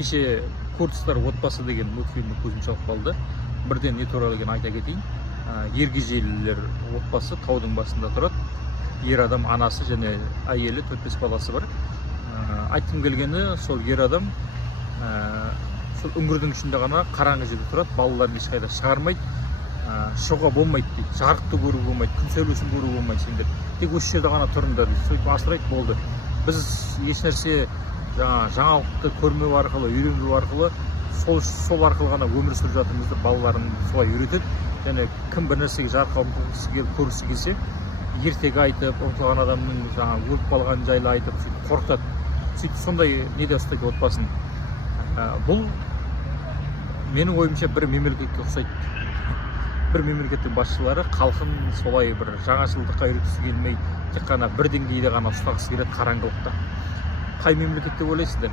кеше Курцтар отбасы деген мультфильмді көзім шалып қалды. Бірден не туралы екенін айта кетейін. Ергежейлілер отбасы таудың басында тұрады. Ер адам, анасы және әйелі 4-5 баласы бар. Айтқым келгені, сол ер адам сол үңгірдің ішінде ғана қараңғы жерде тұрады, балаларын ешқайда шығармайды, шығуға болмайды дейді, жарықты көруге болмайды, күн сәулесін көруге болмайды сендер, тек осы жерде ғана тұрыңдар дейді, сөйтіп асырайды болды. Біз ешнәрсе жаңалықты көрмеу арқылы, үйрену арқылы, сол арқылы ғана өмір сүріп жатырмызды балаларын солай үйретеді. Және кім бір нәрсеге жарыққа ұмтылғысы келіп көргісі келсе, ертегі айтып, ұмтылған адамның өліп қалған жайлы айтып, сөйтіп қорқытады. Сөйтіп сондай неде ұстайды отбасын. Бұл менің ойымша бір мемлекетке ұқсайды. Бір мемлекеттің басшылары халқын солай бір жаңашылдыққа үйреткісі келмей, тек қана бір деңгейде ғана ұстағысы келеді қараңғылықта. Қай мемлекет деп ойлайсыздар?